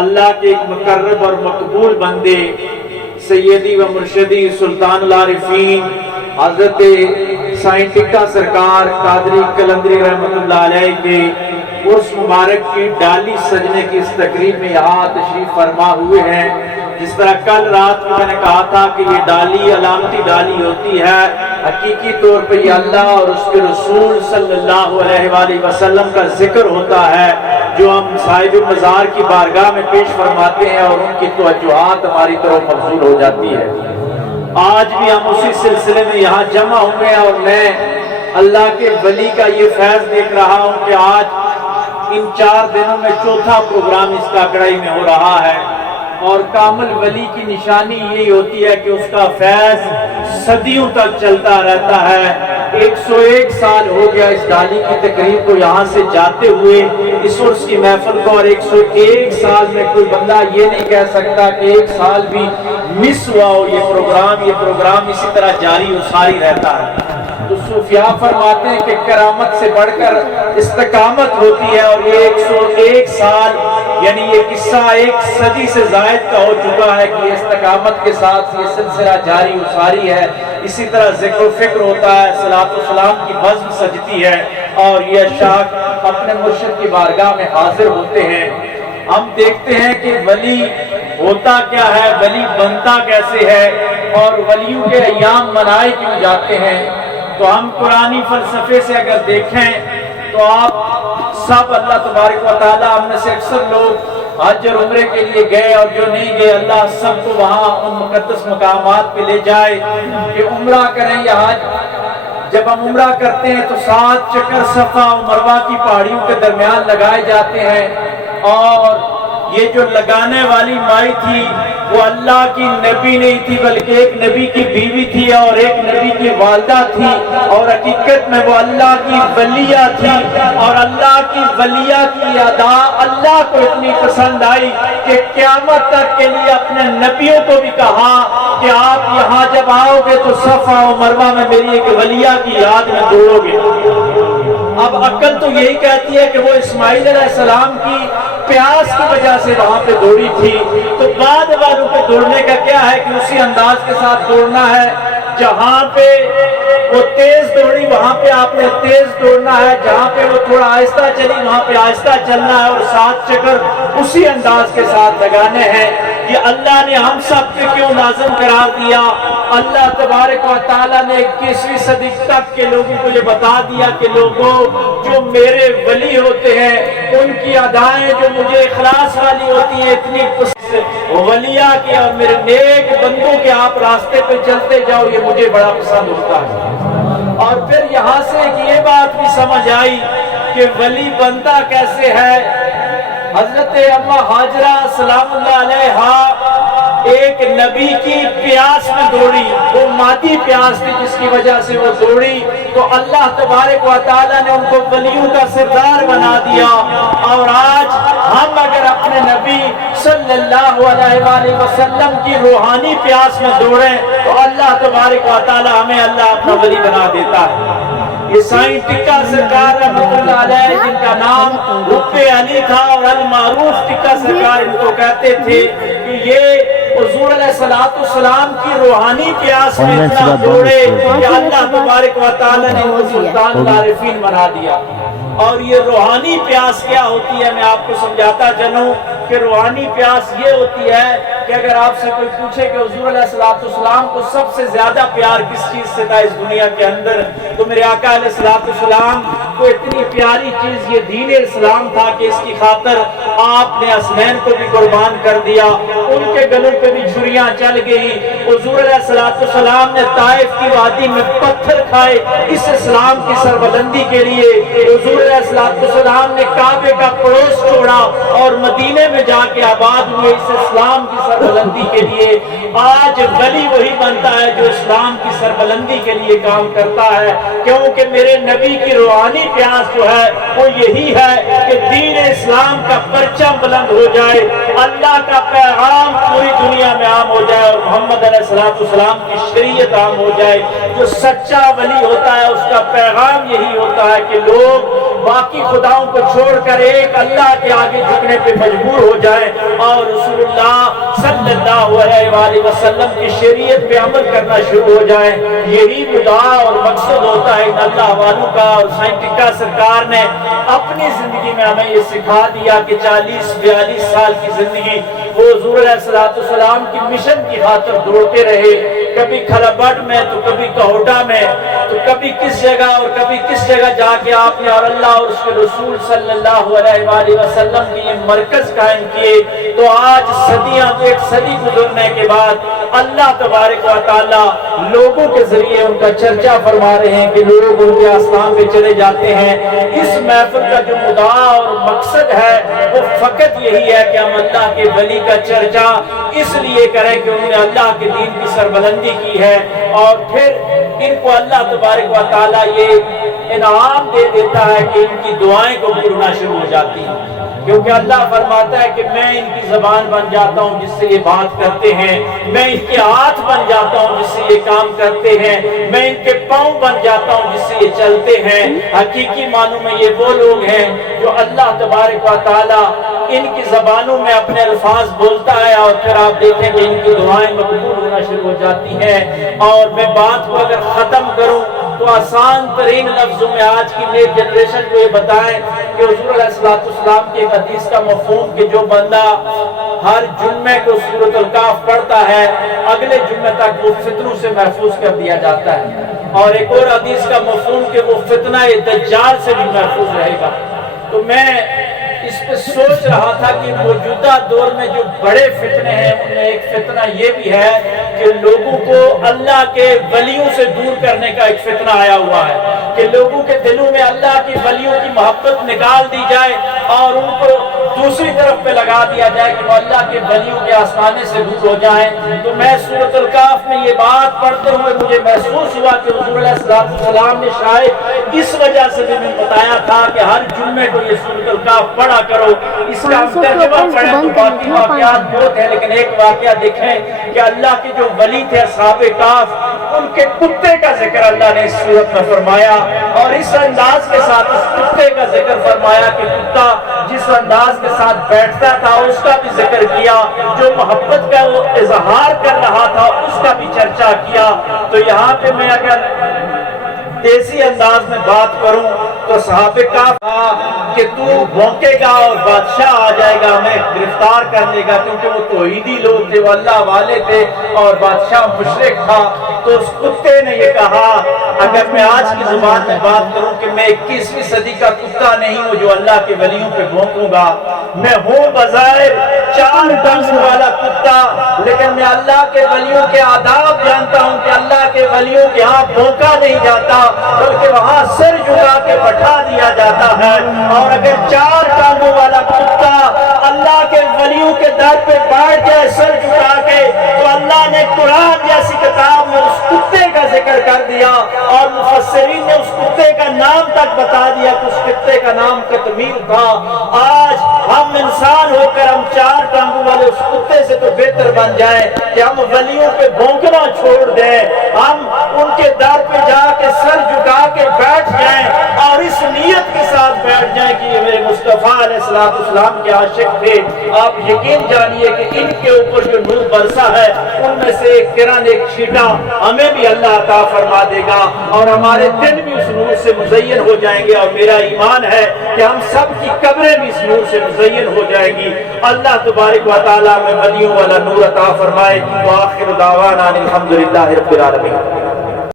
اللہ کے ایک مقرب اور مقبول بندے سیدی و مرشدی سلطان العارفین حضرت سائیں ٹکا سرکار قادری قلندری رحمۃ اللہ علیہ کے عرس مبارک کی ڈالی سجنے کی اس تقریب میں یہاں تشریف فرما ہوئے ہیں۔ جس طرح کل رات کو میں نے کہا تھا کہ یہ ڈالی علامتی ڈالی ہوتی ہے، حقیقی طور پہ یہ اللہ اور اس کے رسول صلی اللہ علیہ وآلہ وسلم کا ذکر ہوتا ہے جو ہم صاحب مزار کی بارگاہ میں پیش فرماتے ہیں اور ان کی توجہات ہماری طرف مبذول ہو جاتی ہے۔ آج بھی ہم اسی سلسلے میں یہاں جمع ہوئے ہیں اور میں اللہ کے ولی کا یہ فیض دیکھ رہا ہوں کہ آج ان 4 دنوں میں چوتھا پروگرام اس کاکڑائی میں ہو رہا ہے، اور کامل ولی کی نشانی یہی ہوتی ہے کہ اس کا فیض صدیوں تک چلتا رہتا ہے۔ 101 سال ہو گیا اس ڈالی کی تقریب کو یہاں سے جاتے ہوئے اس عرس کی محفل کو، اور 101 سال میں کوئی بندہ یہ نہیں کہہ سکتا کہ 1 سال بھی مس ہوا ہو یہ پروگرام اسی طرح جاری و ساری رہتا ہے۔ تو صوفیاء فرماتے ہیں کہ کرامت سے بڑھ کر استقامت ہوتی ہے، اور یہ 101 سال یعنی یہ قصہ 1 صدی سے زائد کا ہو چکا ہے کہ استقامت کے ساتھ یہ سلسلہ جاری و ساری ہے۔ اسی طرح ذکر و فکر ہوتا ہے، صلاۃ و سلام کی بزم سجتی ہے، اور یہ اشاق اپنے مرشد کی بارگاہ میں حاضر ہوتے ہیں۔ ہم دیکھتے ہیں کہ ولی ہوتا کیا ہے، ولی بنتا کیسے ہے، اور ولیوں کے ایام منائے کیوں جاتے ہیں۔ تو ہم قرآنی فلسفے سے اگر دیکھیں تو آپ سب اللہ تبارک و تعالی ہم میں سے اکثر لوگ حج اور عمرے کے لیے گئے، اور جو نہیں گئے اللہ سب کو وہاں ان مقدس مقامات پہ لے جائے کہ عمرہ کریں یا حج۔ جب ہم عمرہ کرتے ہیں تو 7 چکر صفا و مروہ کی پہاڑیوں کے درمیان لگائے جاتے ہیں، اور یہ جو لگانے والی مائی تھی وہ اللہ کی نبی نہیں تھی بلکہ ایک نبی کی بیوی تھی اور ایک نبی کی والدہ تھی، اور حقیقت میں وہ اللہ کی ولیہ تھی، اور اللہ کی ولیہ کی ادا اللہ کو اتنی پسند آئی کہ قیامت تک کے لیے اپنے نبیوں کو بھی کہا کہ آپ یہاں جب آؤ گے تو صفا و مروہ میں میری ایک ولیہ کی یاد میں دوڑو گے۔ اب عقل تو یہی کہتی ہے کہ وہ اسماعیل علیہ السلام کی پیاس کی وجہ سے وہاں پہ دوڑی تھی، تو بعد والوں پہ دوڑنے کا کیا ہے کہ اسی انداز کے ساتھ دوڑنا ہے۔ جہاں پہ وہ تیز دوڑی وہاں پہ آپ نے تیز دوڑنا ہے، جہاں پہ وہ تھوڑا آہستہ چلی وہاں پہ آہستہ چلنا ہے، اور 7 چکر اسی انداز کے ساتھ لگانے ہیں۔ یہ اللہ نے ہم سب پہ کیوں لازم قرار دیا؟ اللہ تبارک و تعالیٰ نے 21ویں صدی تک کے لوگوں کو یہ بتا دیا کہ لوگوں جو میرے ولی ہوتے ہیں ان کی ادائیں جو مجھے اخلاص والی ہوتی ہیں اتنی ولیہ کے اور میرے نیک بندوں کے آپ راستے پہ چلتے جاؤ، یہ مجھے بڑا پسند ہوتا ہے۔ اور پھر یہاں سے یہ بات بھی سمجھ آئی کہ ولی بنتا کیسے ہے۔ حضرت اما ہاجرہ سلام اللہ علیہا ایک نبی کی پیاس میں دوڑی، وہ مادی پیاس تھی جس کی وجہ سے وہ دوڑی، تو اللہ تبارک و تعالیٰ نے ان کو ولیوں کا سردار بنا دیا۔ اور آج ہم اگر اپنے نبی صلی اللہ علیہ وآلہ وسلم کی روحانی پیاس میں دوڑیں تو اللہ تبارک و تعالیٰ ہمیں اللہ اپنا ولی بنا دیتا ہے۔ یہ سائیں ٹکا سرکار رحمۃ اللہ علیہ جن کا نام رب علی تھا اور المعروف ٹکا سرکار ان کو کہتے تھے کہ یہ حضور علیہ السلام کی روحانی پیاس میں اتنا دوڑے کہ اللہ تبارک و تعالیٰ نے وہ سلطان العارفین بنا دیا۔ اور یہ روحانی پیاس کیا ہوتی ہے میں آپ کو سمجھاتا چلوں کہ روحانی پیاس یہ ہوتی ہے کہ اگر آپ سے کوئی پوچھے کہ حضور علیہ السلام کو سب سے زیادہ پیار کس چیز سے تھا اس دنیا کے اندر، تو میرے آقا علیہ السلام کو اتنی پیاری چیز یہ دین اسلام تھا کہ اس کی خاطر آپ نے حسنین کو بھی قربان کر دیا، ان کے گلوں پہ بھی چھریاں چل گئی۔ حضور علیہ السلام نے طائف کی وادی میں پتھر کھائے اس اسلام کی سربلندی کے لیے۔ حضور علیہ السلام نے کعبے کا پڑوس چھوڑا اور مدینے میں جا کے آباد ہوئے اس اسلام کی سربلندی کے لیے۔ آج ولی وہی بنتا ہے جو اسلام کی سربلندی کے لیے کام کرتا ہے، کیونکہ میرے نبی کی روحانی پیاس جو ہے وہ یہی ہے کہ دین اسلام کا پرچم بلند ہو جائے، اللہ کا پیغام پوری دنیا میں عام ہو جائے، اور محمد علیہ السلام کی شریعت عام ہو جائے۔ جو سچا ولی ہوتا ہے اس کا پیغام یہی ہوتا ہے کہ لوگ باقی خداؤں کو چھوڑ کر ایک اللہ کے آگے جھکنے پہ مجبور ہو جائیں اور رسول اللہ صلی اللہ علیہ وآلہ وسلم کی شریعت پہ عمل کرنا شروع ہو جائیں. یہی دعا اور مقصد ہوتا ہے ان اللہ والوں کا. اور سائیں ٹکا سرکار نے اپنی زندگی میں ہمیں یہ سکھا دیا کہ 40-42 سال کی زندگی وہ حضور علیہ السلام کی مشن کی خاطر دوڑتے رہے. کبھی کھلبٹ میں تو کبھی کہوٹا میں تو کبھی کس جگہ اور کبھی کس جگہ جا کے آپ نے اور اللہ اور اس کے رسول صلی اللہ علیہ وآلہ وسلم کی یہ مرکز قائم کیے. تو آج صدیاں ایک صدی گزرنے کے بعد اللہ تبارک و تعالی لوگوں کے ذریعے ان کا چرچا فرما رہے ہیں کہ لوگ ان کے آستان پہ چلے جاتے ہیں. اس محفل کا جو مدعا اور مقصد ہے وہ فقط یہی ہے کہ ہم اللہ کے ولی کا چرچا اس لیے کریں کہ انہوں نے اللہ کے دین کی سربلندی کی ہے اور پھر ان کو اللہ تبارک و تعالیٰ یہ انعام دے دیتا ہے کہ ان کی دعائیں قبول ہونا شروع ہو جاتی ہیں. کیونکہ اللہ فرماتا ہے کہ میں ان کی زبان بن جاتا ہوں جس سے یہ بات کرتے ہیں, میں ان کے ہاتھ بن جاتا ہوں جس سے یہ کام کرتے ہیں, میں ان کے پاؤں بن جاتا ہوں جس سے یہ چلتے ہیں. حقیقی معنوں میں یہ وہ لوگ ہیں جو اللہ تبارک و تعالی ان کی زبانوں میں اپنے الفاظ بولتا ہے اور پھر آپ دیکھیں کہ ان کی دعائیں مقبول ہونا شروع ہو جاتی ہیں. اور میں بات کو اگر ختم کروں تو آسان ترین لفظوں میں آج کی نئی جنریشن کو یہ بتائیں کہ حضور علیہ السلام کے حدیث کا مفہوم کہ جو بندہ ہر جمعے کو سورۃ الکہف پڑھتا ہے اگلے جمعے تک وہ فتنوں سے محفوظ کر دیا جاتا ہے. اور ایک اور حدیث کا مفہوم کہ وہ فتنہ دجال سے بھی محفوظ رہے گا. تو میں اس پہ سوچ رہا تھا کہ موجودہ دور میں جو بڑے فتنے ہیں ان میں ایک فتنہ یہ بھی ہے کہ لوگوں کو اللہ کے ولیوں سے دور کرنے کا ایک فتنہ آیا ہوا ہے کہ لوگوں کے دلوں میں اللہ کی ولیوں کی محبت نکال دی جائے اور ان کو دوسری طرف پہ لگا دیا جائے کہ وہ اللہ کے ولیوں کے آستانے سے دور ہو جائیں. تو میں سورۃ الکہف میں یہ بات پڑھتے ہوئے مجھے محسوس ہوا کہ حضور علیہ السلام نے شاید اس وجہ سے بھی بتایا تھا کہ ہر جمعے کو یہ سورۃ الکہف پڑھا کرو. اس کا ترجمہ پڑھیں تو باقی واقعات بہت ہیں لیکن ایک واقعہ دیکھیں کہ اللہ کے جو ولی تھے اصحاب کہف ان کے کتے کا ذکر اللہ نے اس صورت میں فرمایا اور اس انداز کے ساتھ اس کتے کا ذکر فرمایا کہ کتا جس انداز کے ساتھ بیٹھتا تھا اس کا بھی ذکر کیا, جو محبت کا وہ اظہار کر رہا تھا اس کا بھی چرچا کیا. تو یہاں پہ میں اگر دیسی انداز میں بات کروں تو صحابہ کہا کہ تو بھونکے گا اور بادشاہ آ جائے گا ہمیں گرفتار کر لے گا, کیونکہ وہ توحیدی لوگ تھے, وہ اللہ والے تھے اور بادشاہ مشرک تھا. تو اس کتے نے یہ کہا, اگر میں آج کی زبان میں بات کروں کہ میں 21ویں صدی کا کتا نہیں ہوں جو اللہ کے ولیوں پہ بھونکوں گا, میں ہوں بظاہر 4 ٹنگ والا کتا لیکن میں اللہ کے ولیوں کے آداب جانتا ہوں کہ اللہ کے ولیوں کے ہاں بھونکا نہیں جاتا بلکہ وہاں سر جھکا کے بٹھا دیا جاتا ہے. اور اگر 4 ٹانگوں والا کتا اللہ کے ولیوں کے در پہ بیٹھ جائے سر جھکا کے تو اللہ نے قرآن جیسی کتاب میں اس کتے کا ذکر کر دیا اور مفسرین نے اس کتے کا نام تک بتا دیا کہ اس کتے کا نام قطمیر تھا. آج ہم انسان ہو کر ہم 4 ٹانگوں والے اس کتے سے تو بہتر بن جائیں کہ ہم ولیوں پہ بھونکنا چھوڑ دیں, ہم ان کے در پہ جا کے سر جھکا کے بیٹھ جائیں اور اس نیت کے ساتھ بیٹھ جائیں کہ یہ میرے مصطفیٰ علیہ السلام کے عاشق تھے. آپ یقین جانیے کہ ان کے اوپر جو نور برسا ہے ان میں سے ایک کرن ایک چھیٹا ہمیں بھی اللہ عطا فرما دے گا اور ہمارے دل بھی اس نور سے مزین ہو جائیں گے. اور میرا ایمان ہے کہ ہم سب کی قبریں بھی اس نور سے مزین ہو جائیں گی. اللہ تبارک و تعالیٰ میں ولیوں والا نور عطا فرمائے. وآخر دعوانا الحمدللہ رب العالمین.